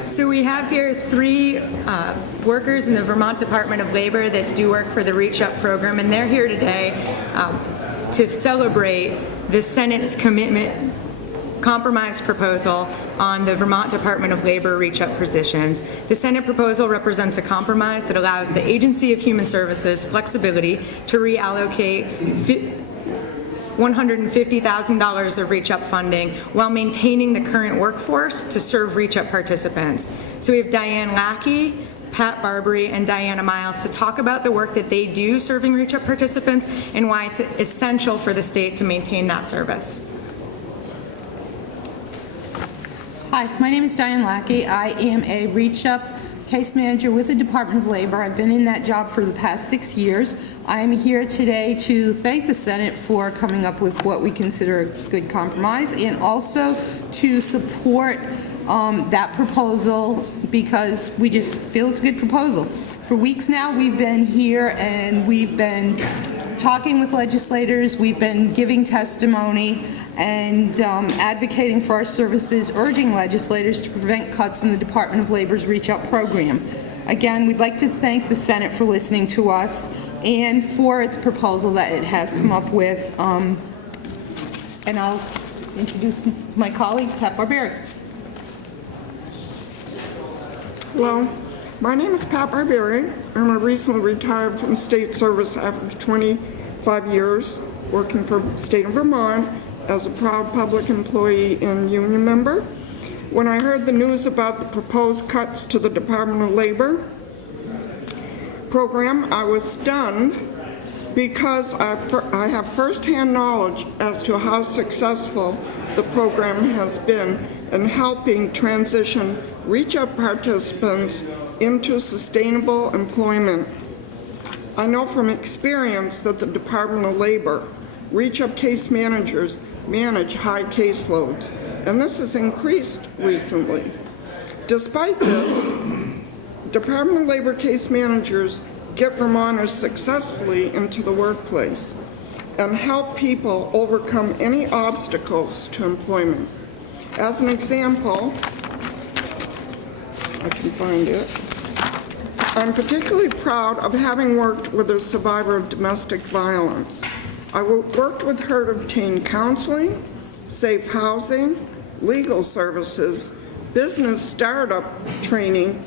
So we have here three workers in the Vermont Department of Labor that do work for the Reach Up program, and they're here today to celebrate the Senate's compromise proposal on the Vermont Department of Labor Reach Up positions. The Senate proposal represents a compromise that allows the Agency of Human Services flexibility to reallocate $150,000 of Reach Up funding while maintaining the current workforce to serve Reach Up participants. So we have Diane Lackey, Barberi and Diana Miles to talk about the work that they do serving Reach Up participants and why it's essential for the state to maintain that service. Hi, my name is Diane Lackey. I am a Reach Up case manager with the Department of Labor. I've been in that job for the past 6 years. I am here today to thank the Senate for coming up with what we consider a good compromise, and also to support that proposal because we just feel it's a good proposal. For weeks now, we've been here and we've been talking with legislators, we've been giving testimony and advocating for our services, urging legislators to prevent cuts in the Department of Labor's Reach Up program. Again, we'd like to thank the Senate for listening to us and for its proposal that it has come up with. And I'll introduce my colleague, Barberi. Hello, my name is Barberi. I'm a recently retired from state service after 25 years working for the state of Vermont as a proud public employee and union member. When I heard the news about the proposed cuts to the Department of Labor program, I was stunned because I have firsthand knowledge as to how successful the program has been in helping transition Reach Up participants into sustainable employment. I know from experience that the Department of Labor Reach Up case managers manage high caseloads, and this has increased recently. Despite this, Department of Labor case managers get Vermonters successfully into the workplace and help people overcome any obstacles to employment. As an example, I can find it. I'm particularly proud of having worked with a survivor of domestic violence. I worked with her to obtain counseling, safe housing, legal services, business startup training,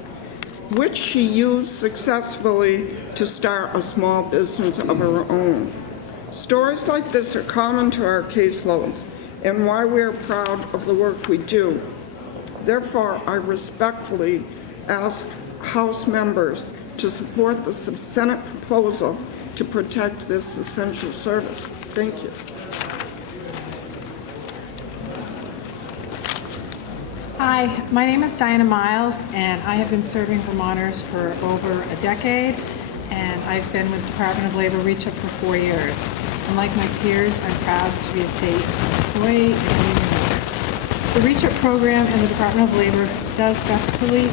which she used successfully to start a small business of her own. Stories like this are common to our caseloads and why we are proud of the work we do. Therefore, I respectfully ask House members to support the Senate proposal to protect this essential service. Thank you. Hi, my name is Diana Miles, and I have been serving Vermonters for over a decade, and I've been with the Department of Labor Reach Up for 4 years. And like my peers, I'm proud to be a state employee and union member. The Reach Up program in the Department of Labor does successfully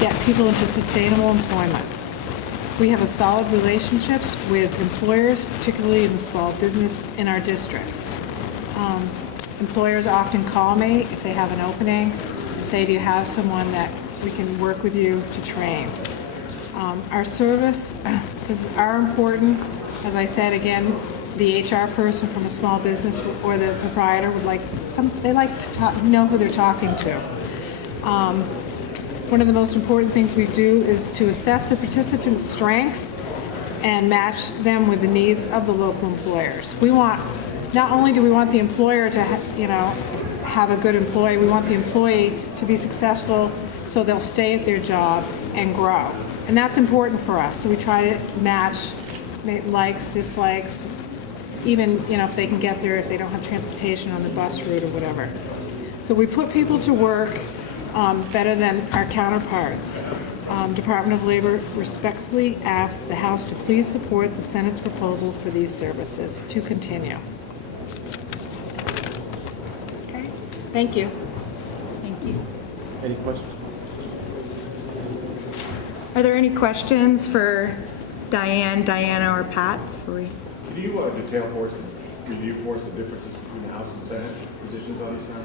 get people into sustainable employment. We have a solid relationships with employers, particularly in the small business in our districts. Employers often call me if they have an opening and say, do you have someone that we can work with you to train? Our service are important. As I said again, the HR person from a small business or the proprietor would like to know who they're talking to. One of the most important things we do is to assess the participants' strengths and match them with the needs of the local employers. Not only do we want the employer to have a good employee, we want the employee to be successful so they'll stay at their job and grow. And that's important for us. So we try to match likes, dislikes, even if they can get there, if they don't have transportation on the bus route or whatever. So we put people to work better than our counterparts. Department of Labor respectfully asks the House to please support the Senate's proposal for these services to continue. Okay, thank you. Thank you. Any questions? Are there any questions for Diane, Diana, or Pat? Could you detail for us, review for us the differences between the House and Senate positions on these now?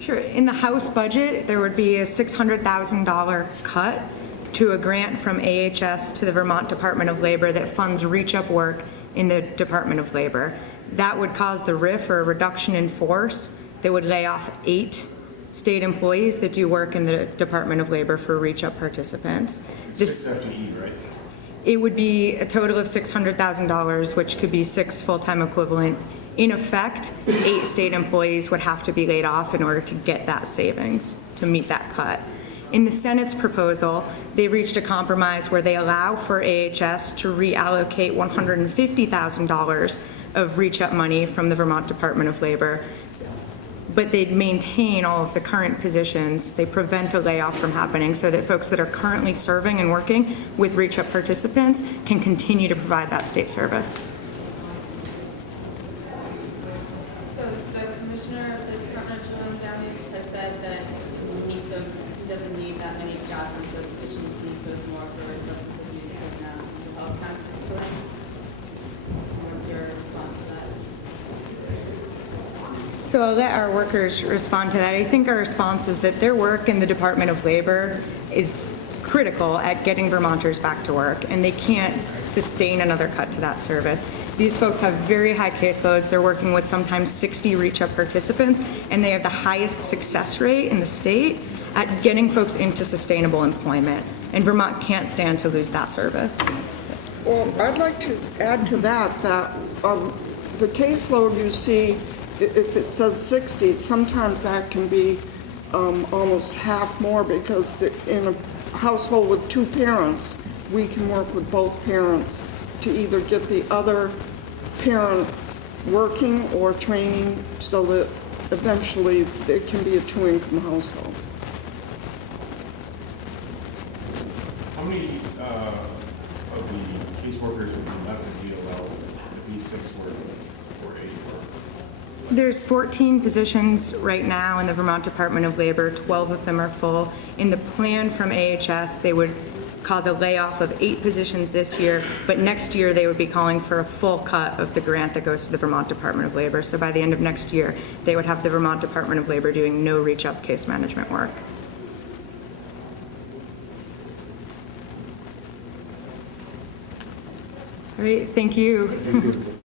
Sure. In the House budget, there would be a $600,000 cut to a grant from AHS to the Vermont Department of Labor that funds Reach Up work in the Department of Labor. That would cause the RIF, or a reduction in force, that would lay off 8 state employees that do work in the Department of Labor for Reach Up participants. This, 6 FTE, right? it would be a total of $600,000, which could be 6 full-time equivalent. In effect, 8 state employees would have to be laid off in order to get that savings, to meet that cut. In the Senate's proposal, they reached a compromise where they allow for AHS to reallocate $150,000 of Reach Up money from the Vermont Department of Labor, but they'd maintain all of the current positions. They prevent a layoff from happening so that folks that are currently serving and working with Reach Up participants can continue to provide that state service. So the commissioner of the Department of Children and Families has said that he needs those, he doesn't need that many jobs and so positions, he needs those more for substance abuse and mental health counseling. What's your response to that? So I'll let our workers respond to that. I think our response is that their work in the Department of Labor is critical at getting Vermonters back to work, and they can't sustain another cut to that service. These folks have very high caseloads. They're working with sometimes 60 Reach Up participants, and they have the highest success rate in the state at getting folks into sustainable employment. And Vermont can't stand to lose that service. Well, I'd like to add to that, the caseload you see, if it says 60, sometimes that can be almost half more, because in a household with 2 parents, we can work with both parents to either get the other parent working or training so that eventually it can be a 2-income household. How many of the caseworkers would be left in VDOL if these 6 were, or 8 were? There's 14 positions right now in the Vermont Department of Labor. 12 of them are full. In the plan from AHS, they would cause a layoff of 8 positions this year, but next year they would be calling for a full cut of the grant that goes to the Vermont Department of Labor. So by the end of next year, they would have the Vermont Department of Labor doing no Reach Up case management work. All right, thank you.